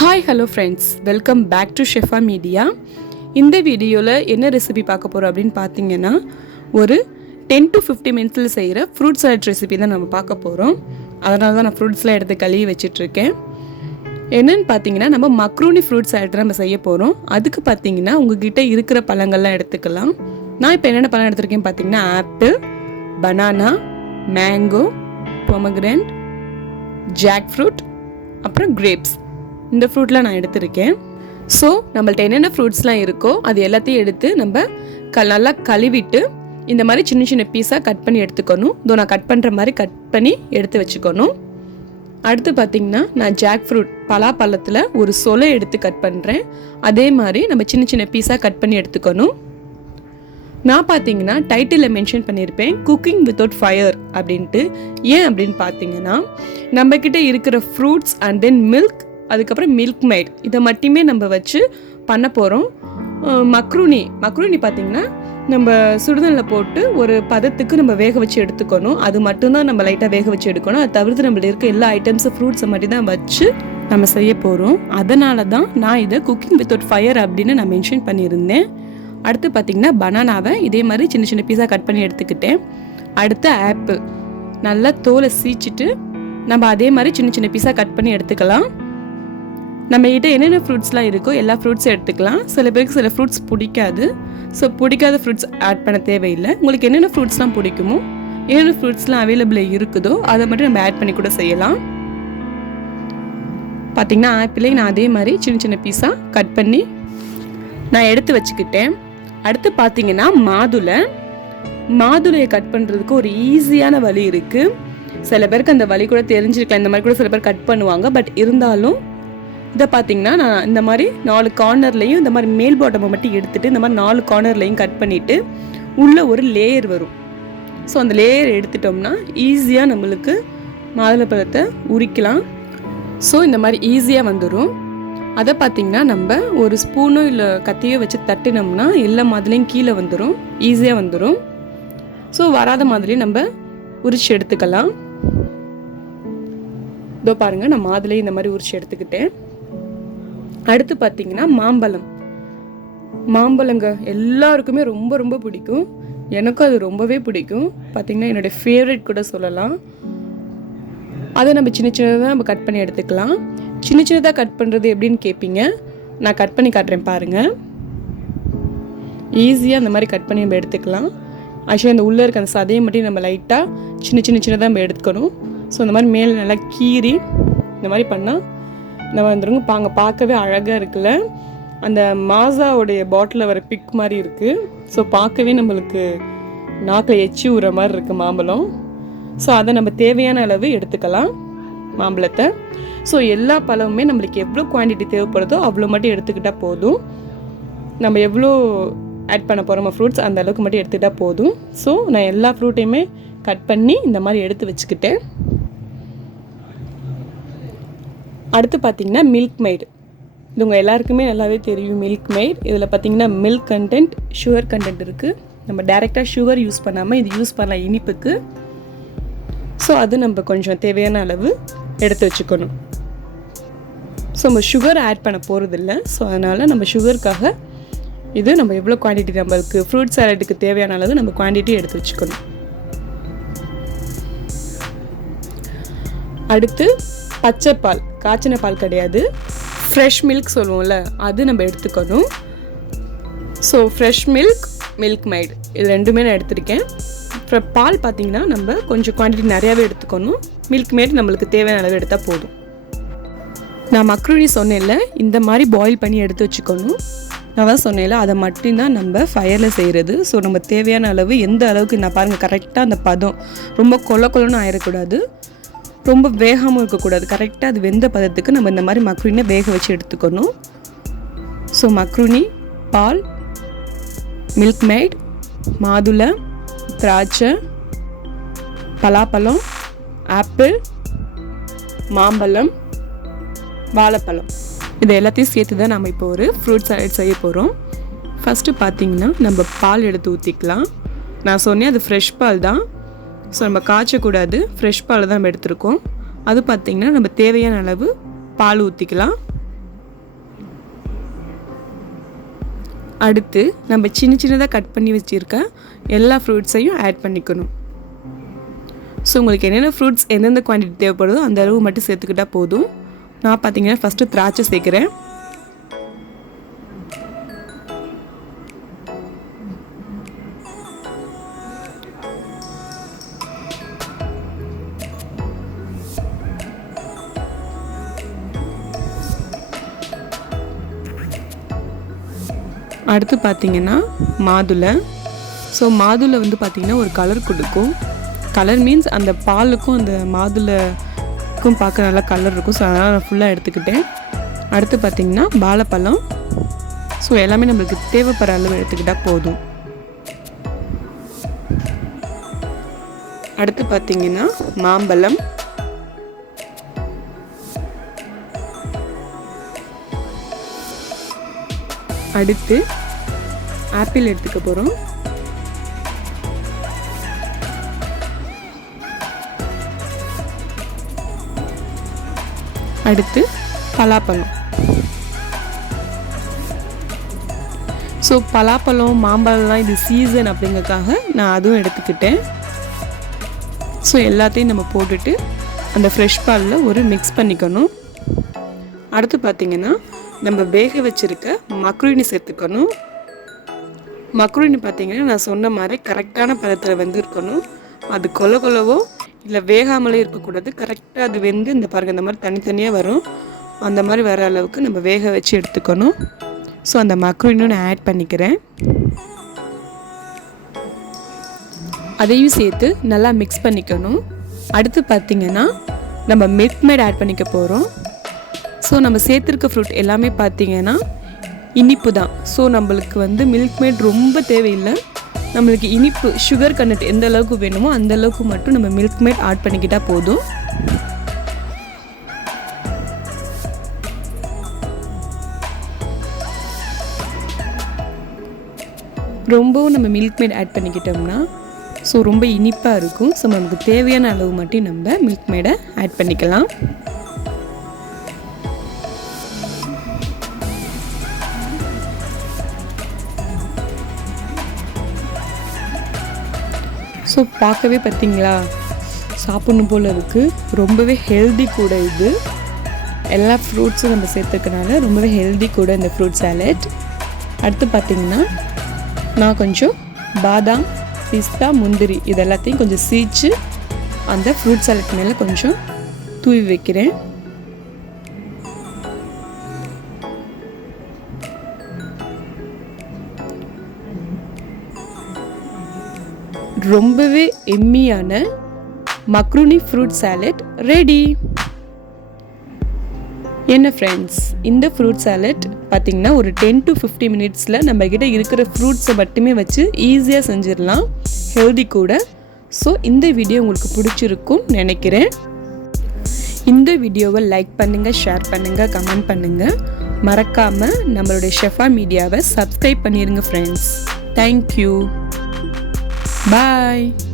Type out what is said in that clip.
Hi hello friends, welcome back to Shefa Media. இந்த வீடியோவில் என்ன ரெசிபி பார்க்க போகிறோம் அப்படின்னு பார்த்தீங்கன்னா, ஒரு 10 to 15 மினிட்ஸில் செய்கிற ஃப்ரூட் சாலட் ரெசிபி தான் நம்ம பார்க்க போகிறோம். அதனால தான் நான் ஃப்ரூட்ஸ்லாம் எடுத்து கழுவி வச்சிட்ருக்கேன். என்னென்னு பார்த்தீங்கன்னா, நம்ம மக்ரூனி ஃப்ரூட் சாலட் நம்ம செய்ய போகிறோம். அதுக்கு பார்த்தீங்கன்னா உங்ககிட்ட இருக்கிற பழங்கள்லாம் எடுத்துக்கலாம். நான் இப்போ என்னென்ன பழம் எடுத்திருக்கேன் பார்த்தீங்கன்னா, apple, banana, mango, pomegranate, jackfruit, அப்புறம் கிரேப்ஸ். இந்த ஃப்ரூட்லாம் நான் எடுத்திருக்கேன். ஸோ நம்மள்ட்ட என்னென்ன ஃப்ரூட்ஸ்லாம் இருக்கோ அது எல்லாத்தையும் எடுத்து நம்ம நல்லா கழுவிட்டு இந்த மாதிரி சின்ன சின்ன பீஸாக கட் பண்ணி எடுத்துக்கணும். இதோ நான் கட் பண்ணுற மாதிரி கட் பண்ணி எடுத்து வச்சுக்கணும். அடுத்து பார்த்திங்கன்னா, நான் ஜாக் ஃப்ரூட் பலாப்பழத்தில் ஒரு சொலை எடுத்து கட் பண்ணுறேன். அதே மாதிரி நம்ம சின்ன சின்ன பீஸாக கட் பண்ணி எடுத்துக்கணும். நான் பார்த்தீங்கன்னா டைட்டிலில் மென்ஷன் பண்ணியிருப்பேன் குக்கிங் வித்தவுட் ஃபயர் அப்படின்ட்டு. ஏன் அப்படின்னு பார்த்தீங்கன்னா, நம்மக்கிட்ட இருக்கிற ஃப்ரூட்ஸ் அண்ட் தென் மில்க், அதுக்கப்புறம் மில்க் மேட், இதை மட்டுமே நம்ம வச்சு பண்ண போகிறோம். மக்ரூனி பார்த்திங்கன்னா நம்ம சுடுதண்ணில் போட்டு ஒரு பதத்துக்கு நம்ம வேக வச்சு எடுத்துக்கணும். அது மட்டும்தான் நம்ம லைட்டாக வேக வச்சு எடுக்கணும். அது தவிர்த்து நம்மள்ட்ட இருக்க எல்லா ஐட்டம்ஸும் ஃப்ரூட்ஸை மட்டும் தான் வச்சு நம்ம செய்ய போகிறோம். அதனால தான் நான் இதை குக்கிங் வித்தவுட் ஃபயர் அப்படின்னு நான் மென்ஷன் பண்ணியிருந்தேன். அடுத்து பார்த்திங்கன்னா பனானாவை இதே மாதிரி சின்ன சின்ன பீஸாக கட் பண்ணி எடுத்துக்கிட்டேன். அடுத்து ஆப்பிள் நல்லா தோலை சீச்சிட்டு நம்ம அதே மாதிரி சின்ன சின்ன பீஸாக கட் பண்ணி எடுத்துக்கலாம். நம்ம கிட்ட என்னென்ன ஃப்ரூட்ஸ்லாம் இருக்கோ எல்லா ஃப்ரூட்ஸும் எடுத்துக்கலாம். சில பேருக்கு சில ஃப்ரூட்ஸ் பிடிக்காது. ஸோ பிடிக்காத ஃப்ரூட்ஸ் ஆட் பண்ண தேவையில்லை. உங்களுக்கு என்னென்ன ஃப்ரூட்ஸ்லாம் பிடிக்குமோ, என்னென்ன ஃப்ரூட்ஸ்லாம் அவைலபிளாக இருக்குதோ அதை மட்டும் நம்ம ஆட் பண்ணி கூட செய்யலாம். பார்த்திங்கன்னா ஆப்பிளே நான் அதே மாதிரி சின்ன சின்ன பீஸாக கட் பண்ணி நான் எடுத்து வச்சுக்கிட்டேன். அடுத்து பார்த்திங்கன்னா மாதுளையை கட் பண்ணுறதுக்கு ஒரு ஈஸியான வழி இருக்குது. சில பேருக்கு அந்த வழி கூட தெரிஞ்சிருக்கலாம். இந்த மாதிரி கூட சில பேர் கட் பண்ணுவாங்க. பட் இருந்தாலும் இதை பார்த்திங்கன்னா நான் இந்த மாதிரி 4 கார்னர்லையும் இந்த மாதிரி மேல் பாட்டமை மட்டும் எடுத்துகிட்டு இந்த மாதிரி 4 கார்னர்லையும் கட் பண்ணிவிட்டு உள்ளே ஒரு லேயர் வரும். ஸோ அந்த லேயர் எடுத்துட்டோம்னா ஈஸியாக நம்மளுக்கு மாதுளைப்பழத்தை உரிக்கலாம். ஸோ இந்த மாதிரி ஈஸியாக வந்துடும். அதை பார்த்திங்கன்னா நம்ம ஒரு ஸ்பூனோ இல்லை கத்தியோ வச்சு தட்டினோம்னா எல்லா மாதுளையும் கீழே வந்துடும், ஈஸியாக வந்துடும். ஸோ வராத மாதிரி நம்ம உரிச்சு எடுத்துக்கலாம். இதோ பாருங்கள், நான் மாதுளையும் இந்த மாதிரி உரிச்சு எடுத்துக்கிட்டேன். அடுத்து பார்த்திங்கன்னா மாம்பழங்க எல்லாருக்குமே ரொம்ப ரொம்ப பிடிக்கும். எனக்கும் அது ரொம்பவே பிடிக்கும். பார்த்திங்கன்னா என்னுடைய ஃபேவரட் கூட சொல்லலாம். அதை நம்ம சின்ன சின்னதாக நம்ம கட் பண்ணி எடுத்துக்கலாம். சின்ன சின்னதாக கட் பண்ணுறது எப்படின்னு கேட்பீங்க. நான் கட் பண்ணி காட்டுறேன் பாருங்கள். ஈஸியாக அந்த மாதிரி கட் பண்ணி நம்ம எடுத்துக்கலாம். ஆக்சுவலி அந்த உள்ளே இருக்க அந்த சதையை மட்டும் நம்ம லைட்டாக சின்னதாக நம்ம எடுத்துக்கணும். ஸோ இந்த மாதிரி மேலே நல்லா கீறி இந்த மாதிரி பண்ணால் நம்ம வந்துருங்க பார்க்கவே அழகாக இருக்குல்ல. அந்த மாசாவுடைய பாட்டிலில் வர பிக் மாதிரி இருக்குது. ஸோ பார்க்கவே நம்மளுக்கு நாக்கில் எச்சி ஊற மாதிரி இருக்குது மாம்பழம். ஸோ அதை நம்ம தேவையான அளவு எடுத்துக்கலாம் மாம்பழத்தை. ஸோ எல்லா பழமுமே நம்மளுக்கு எவ்வளோ குவான்டிட்டி தேவைப்படுதோ அவ்வளோ மட்டும் எடுத்துக்கிட்டால் போதும். நம்ம எவ்வளோ ஆட் பண்ண போகிறோம் ஃப்ரூட்ஸ் அந்த அளவுக்கு மட்டும் எடுத்துக்கிட்டால் போதும். ஸோ நான் எல்லா ஃப்ரூட்டையுமே கட் பண்ணி இந்த மாதிரி எடுத்து வச்சுக்கிட்டேன். அடுத்து பார்த்திங்கன்னா மில்க் மெய்டு. இது உங்கள் எல்லாருக்குமே நல்லாவே தெரியும் மில்க் மெய்ட். இதில் பார்த்திங்கன்னா மில்க் கண்டென்ட், சுகர் கண்டென்ட் இருக்குது. நம்ம டைரெக்டாக சுகர் யூஸ் பண்ணாமல் இது யூஸ் பண்ணலாம் இனிப்புக்கு. ஸோ அது நம்ம கொஞ்சம் தேவையான அளவு எடுத்து வச்சுக்கணும். ஸோ நம்ம சுகர் ஆட் பண்ண போகிறதில்ல. ஸோ அதனால் நம்ம சுகருக்காக இது நம்ம எவ்வளோ குவான்டிட்டி நம்மளுக்கு ஃப்ரூட் சாலட்டுக்கு தேவையான அளவு நம்ம குவான்டிட்டி எடுத்து வச்சுக்கணும். அடுத்து பச்சை பால், காய்ச்சின பால் கிடையாது, ஃப்ரெஷ் மில்க் சொல்லுவோம்ல, அது நம்ம எடுத்துக்கணும். ஸோ ஃப்ரெஷ் மில்க் மெய்டு இது ரெண்டுமே நான் எடுத்திருக்கேன். அப்புறம் பால் பார்த்திங்கன்னா நம்ம கொஞ்சம் குவான்டிட்டி நிறையாவே எடுத்துக்கணும். மில்க் மேட் நம்மளுக்கு தேவையான அளவு எடுத்தால் போதும். நான் மக்ரூனி சொன்னேன்ல, இந்த மாதிரி பாயில் பண்ணி எடுத்து வச்சுக்கணும். நான் தான் சொன்னேன்ல, அதை மட்டும்தான் நம்ம ஃபயரில் செய்கிறது. ஸோ நம்ம தேவையான அளவு எந்த அளவுக்கு நான் பாருங்கள் கரெக்டாக அந்த பதம் ரொம்ப கொலன்னு ஆயிடக்கூடாது, ரொம்ப வேகாமல் இருக்கக்கூடாது. கரெக்டாக அது வெந்த பதத்துக்கு நம்ம இந்த மாதிரி மக்ரூனியை வேக வச்சு எடுத்துக்கணும். ஸோ மக்ரூனி, பால், மில்க் மேட், மாதுளை, திராட்சை, பலாப்பழம், ஆப்பிள், மாம்பழம், வாழைப்பழம், இது எல்லாத்தையும் சேர்த்து தான் நம்ம இப்போ ஒரு ஃப்ரூட் சாலட் செய்ய போகிறோம். ஃபஸ்ட்டு பார்த்திங்கன்னா நம்ம பால் எடுத்து ஊற்றிக்கலாம். நான் சொன்னேன் அது ஃப்ரெஷ் பால் தான். ஸோ நம்ம காய்ச்சக்கூடாது, ஃப்ரெஷ் பால் தான் நம்ம எடுத்துருக்கோம். அது பார்த்திங்கன்னா நம்ம தேவையான அளவு பால் ஊற்றிக்கலாம். அடுத்து நம்ம சின்னதாக கட் பண்ணி வச்சுருக்க எல்லா ஃப்ரூட்ஸையும் ஆட் பண்ணிக்கணும். ஸோ உங்களுக்கு என்னென்ன ஃப்ரூட்ஸ் எந்தெந்த குவான்டிட்டி தேவைப்படுதோ அந்த அளவு மட்டும் சேர்த்துக்கிட்டால் போதும். நான் பார்த்தீங்கன்னா ஃபஸ்ட்டு திராட்சை சேர்க்குறேன். அடுத்து பார்த்திங்கன்னா மாதுளை. ஸோ மாதுளை வந்து பார்த்திங்கன்னா ஒரு கலர் கொடுக்கும். கலர் மீன்ஸ் அந்த பாலுக்கும் அந்த மாதுளைக்கும் பார்க்க நல்லா கலர் இருக்கும். ஸோ அதனால் நான் ஃபுல்லாக எடுத்துக்கிட்டேன். அடுத்து பார்த்திங்கன்னா வாழைப்பழம். ஸோ எல்லாமே நம்மளுக்கு தேவைப்படுற அளவு எடுத்துக்கிட்டால் போதும். அடுத்து பார்த்திங்கன்னா மாம்பழம். அடுத்து ஆப்பிள் எடுத்துக்க போகிறோம். அடுத்து பலாப்பழம். ஸோ பலாப்பழம் மாம்பழம்லாம் இது சீசன் அப்படிங்கிறதுக்காக நான் அதுவும் எடுத்துக்கிட்டேன். ஸோ எல்லாத்தையும் நம்ம போட்டுட்டு அந்த ஃப்ரெஷ் பாலில் ஒரு மிக்ஸ் பண்ணிக்கணும். அடுத்து பார்த்திங்கன்னா நம்ம வேக வச்சுருக்க மக்ரோனி சேர்த்துக்கணும். மக்ரோனி பார்த்திங்கன்னா நான் சொன்ன மாதிரி கரெக்டான பதத்தில் வெந்திருக்கணும். அது கொலவோ இல்லை வேகாமலே இருக்கக்கூடாது. கரெக்டாக அது வெந்து இந்த பாருங்கள் இந்த மாதிரி தனித்தனியாக வரும். அந்த மாதிரி வர அளவுக்கு நம்ம வேக வச்சு எடுத்துக்கணும். ஸோ அந்த மக்ரோனியும் நான் ஆட் பண்ணிக்கிறேன். அதையும் சேர்த்து நல்லா மிக்ஸ் பண்ணிக்கணும். அடுத்து பார்த்திங்கன்னா நம்ம மில்க் மேட் ஆட் பண்ணிக்க போகிறோம். ஸோ நம்ம சேர்த்துருக்க ஃப்ரூட் எல்லாமே பார்த்திங்கன்னா இனிப்பு தான். ஸோ நம்மளுக்கு வந்து மில்க் மேட் ரொம்ப தேவையில்லை. நம்மளுக்கு இனிப்பு சுகர் கண்டென்ட் எந்த அளவுக்கு வேணுமோ அந்த அளவுக்கு மட்டும் நம்ம மில்க் மேட் ஆட் பண்ணிக்கிட்டால் போதும். ரொம்பவும் நம்ம மில்க் மேட் ஆட் பண்ணிக்கிட்டோம்னா ஸோ ரொம்ப இனிப்பாக இருக்கும். ஸோ நமக்கு தேவையான அளவு மட்டும் நம்ம மில்க் மேடை ஆட் பண்ணிக்கலாம். ஸோ பார்க்கவே பார்த்திங்களா சாப்பிட்ணும் போல் இருக்குது. ரொம்பவே ஹெல்தி கூட இது. எல்லா ஃப்ரூட்ஸும் நம்ம சேர்த்துக்கனால ரொம்பவே ஹெல்தி கூட இந்த ஃப்ரூட் சாலட். அடுத்து பார்த்திங்கன்னா நான் கொஞ்சம் பாதாம் பிஸ்தா முந்திரி இது எல்லாத்தையும் கொஞ்சம் சீச்சு அந்த ஃப்ரூட் சாலட் மேலே கொஞ்சம் தூவி வைக்கிறேன். ரொம்பவே எம்மியான மக்ரோனி ஃப்ரூட் சாலட் ரெடி. என்ன ஃப்ரெண்ட்ஸ், இந்த ஃப்ரூட் சாலட் பார்த்திங்கன்னா ஒரு 10 to 15 மினிட்ஸில் நம்மக்கிட்ட இருக்கிற ஃப்ரூட்ஸை மட்டுமே வச்சு ஈஸியாக செஞ்சிடலாம். ஹெல்தி கூட. ஸோ இந்த வீடியோ உங்களுக்கு பிடிச்சிருக்கும் நினைக்கிறேன். இந்த வீடியோவை லைக் பண்ணுங்கள், ஷேர் பண்ணுங்கள், கமெண்ட் பண்ணுங்கள். மறக்காமல் நம்மளுடைய ஷெஃபா மீடியாவை சப்ஸ்கிரைப் பண்ணிடுங்க ஃப்ரெண்ட்ஸ். தேங்க்யூ. Bye.